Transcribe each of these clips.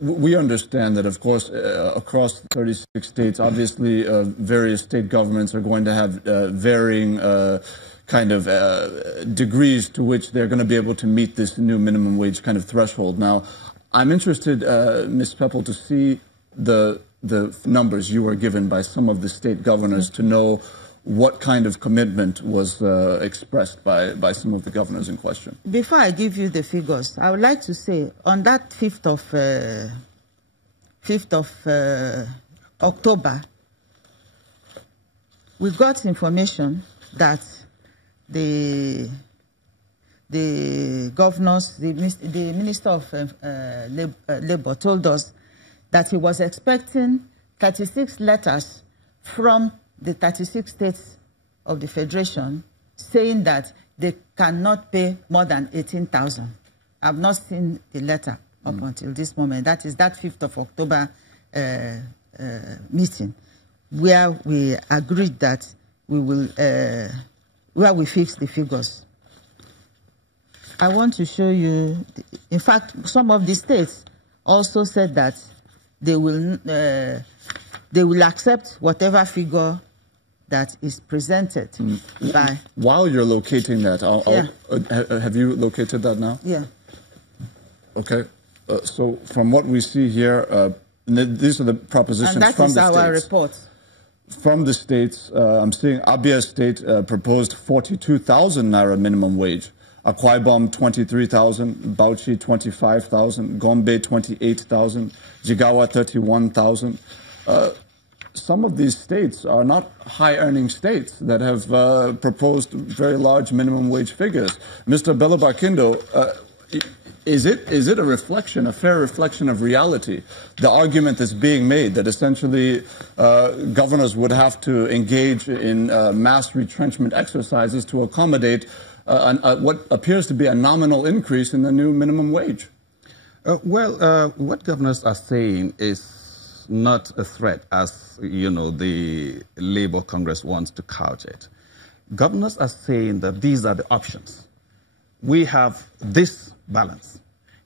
we understand that, of course, across 36 states, obviously, various state governments are going to have varying kind of degrees to which they're going to be able to meet this new minimum wage kind of threshold. Now, I'm interested, Ms. Peppel, to see the numbers you were given by some of the state governors to know what kind of commitment was expressed by some of the governors in question. Before I give you the figures, I would like to say on that 5th of October, we got information that the governors, the Minister of Labor told us that he was expecting 36 letters from the 36 states of the Federation saying that they cannot pay more than 18,000. I've not seen the letter up until this moment. That is that 5th of October meeting, where we agreed that we will, where we fix the figures. I want to show you, in fact, some of the states also said that they will accept whatever figure that is presented by... While you're locating that, have you located that now? Yeah. Okay. So from what we see here, these are the propositions from the states. And that is our report. From the states, I'm seeing Abia State proposed 42,000 Naira minimum wage. Akwa Ibom, 23,000, Bauchi, 25,000, Gombe, 28,000, Jigawa, 31,000. Some of these states are not high-earning states that have proposed very large minimum wage figures. Mr. Bello-Barkindo, is it a reflection, a fair reflection of reality, the argument that's being made that essentially governors would have to engage in mass retrenchment exercises to accommodate what appears to be a nominal increase in the new minimum wage? What governors are saying is not a threat, as you know, the Labour Congress wants to couch it. Governors are saying that these are the options. We have this balance,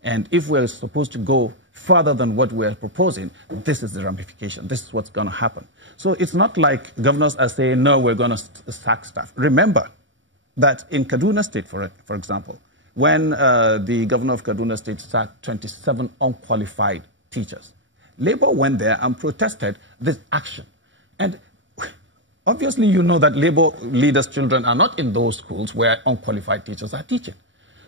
and if we're supposed to go further than what we're proposing, this is the ramification. This is what's going to happen. So it's not like governors are saying, no, we're going to sack staff. Remember that in Kaduna State, for example, when the governor of Kaduna State sacked 27 unqualified teachers, Labour went there and protested this action. And obviously, you know that Labour leaders' children are not in those schools where unqualified teachers are teaching.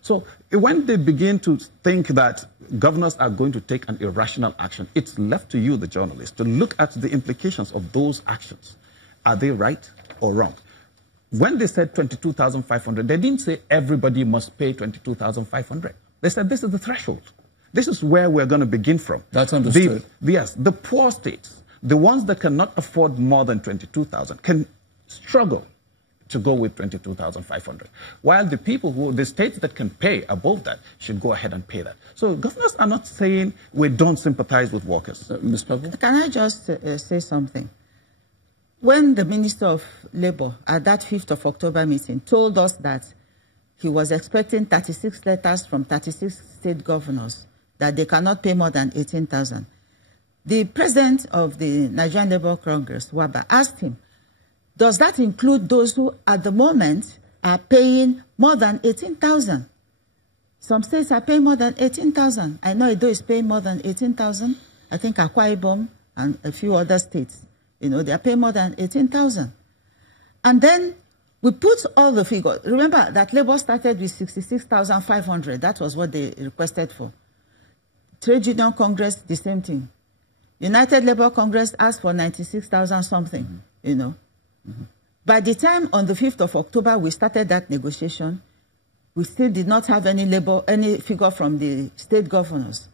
So when they begin to think that governors are going to take an irrational action, it's left to you, the journalist, to look at the implications of those actions. Are they right or wrong? When they said 22,500, they didn't say everybody must pay 22,500. They said this is the threshold. This is where we're going to begin from. That's understood. Yes, the poor states, the ones that cannot afford more than 22,000, can struggle to go with 22,500. While the states that can pay above that should go ahead and pay that. So governors are not saying we don't sympathize with workers. Ms. Peppel? Can I just say something? When the Minister of Labour at that 5th of October meeting told us that he was expecting 36 letters from 36 state governors that they cannot pay more than 18,000, the president of the Nigerian Labour Congress, Waba, asked him, does that include those who at the moment are paying more than 18,000? Some states are paying more than 18,000. I know Edo is paying more than 18,000. I think Akwa Ibom and a few other states, you know, they are paying more than 18,000. And then we put all the figures. Remember that Labour started with 66,500. That was what they requested for. Trade Union Congress, the same thing. United Labour Congress asked for 96,000 something, you know. By the time on the 5th of October we started that negotiation, we still did not have any figure from the state governors.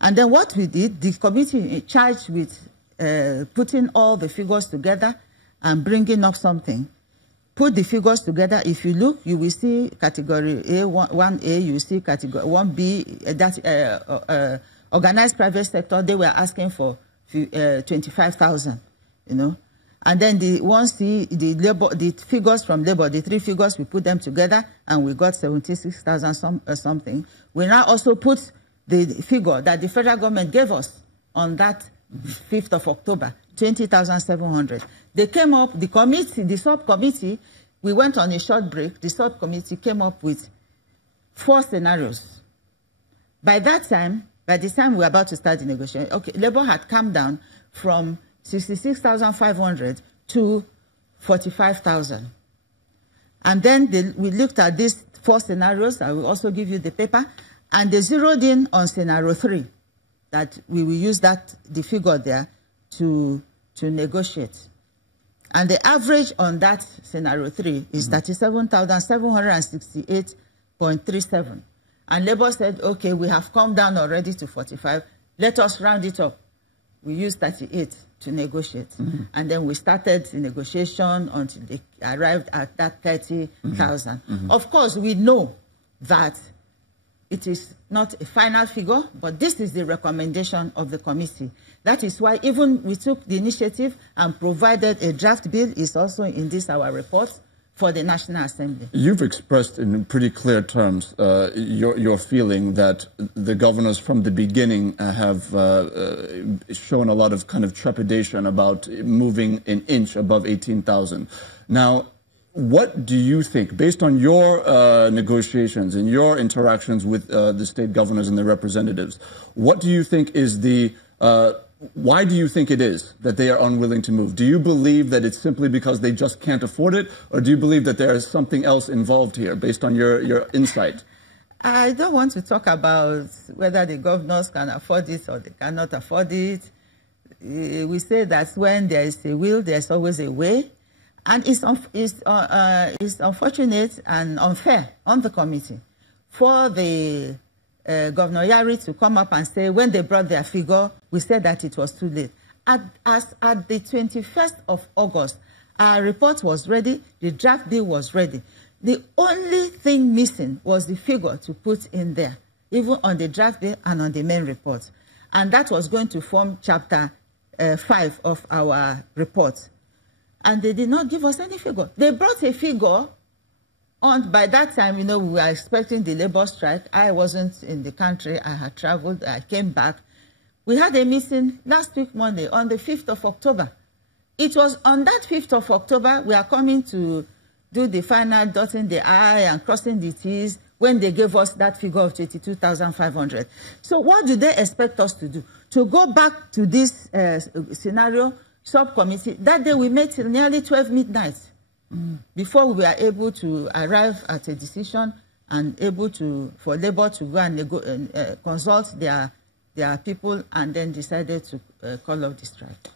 And then what we did, the committee charged with putting all the figures together and bringing up something, put the figures together. If you look, you will see category A, 1A, you see category 1B, organized private sector, they were asking for 25,000, you know. And then the 1C, the figures from Labour, the three figures, we put them together and we got 76,000 something. We now also put the figure that the federal government gave us on that 5th of October, 20,700. They came up, the committee, the subcommittee, we went on a short break. The subcommittee came up with 4 scenarios. By the time we were about to start the negotiation, okay, Labour had come down from 66,500 to 45,000. And then we looked at these 4 scenarios. I will also give you the paper. And they zeroed in on scenario 3, that we will use the figure there to negotiate. And the average on that scenario 3 is 37,768.37. And Labour said, okay, we have come down already to 45. Let us round it up. We used 38 to negotiate. And then we started the negotiation until they arrived at that 30,000. Of course, we know that it is not a final figure, but this is the recommendation of the committee. That is why even we took the initiative and provided a draft bill, is also in this our report, for the National Assembly. You've expressed in pretty clear terms your feeling that the governors from the beginning have shown a lot of kind of trepidation about moving an inch above 18,000. Now, what do you think, based on your negotiations and your interactions with the state governors and their representatives, what do you think is the, why do you think it is that they are unwilling to move? Do you believe that it's simply because they just can't afford it, or do you believe that there is something else involved here, based on your insight? I don't want to talk about whether the governors can afford it or they cannot afford it. We say that when there is a will, there's always a way. And it's unfortunate and unfair on the committee for the Governor Yari to come up and say, when they brought their figure, we said that it was too late. At the 21st of August, our report was ready, the draft bill was ready. The only thing missing was the figure to put in there, even on the draft bill and on the main report. And that was going to form chapter 5 of our report. And they did not give us any figure. They brought a figure on. By that time, we were expecting the labor strike. I wasn't in the country. I had traveled. I came back. We had a meeting last week, Monday, on the 5th of October. It was on that 5th of October, we are coming to do the final dotting the I and crossing the T's, when they gave us that figure of 22,500. So what do they expect us to do? To go back to this scenario subcommittee? That day we met till nearly 12 midnight before we were able to arrive at a decision and able for Labour to go and consult their people, and then decided to call off the strike.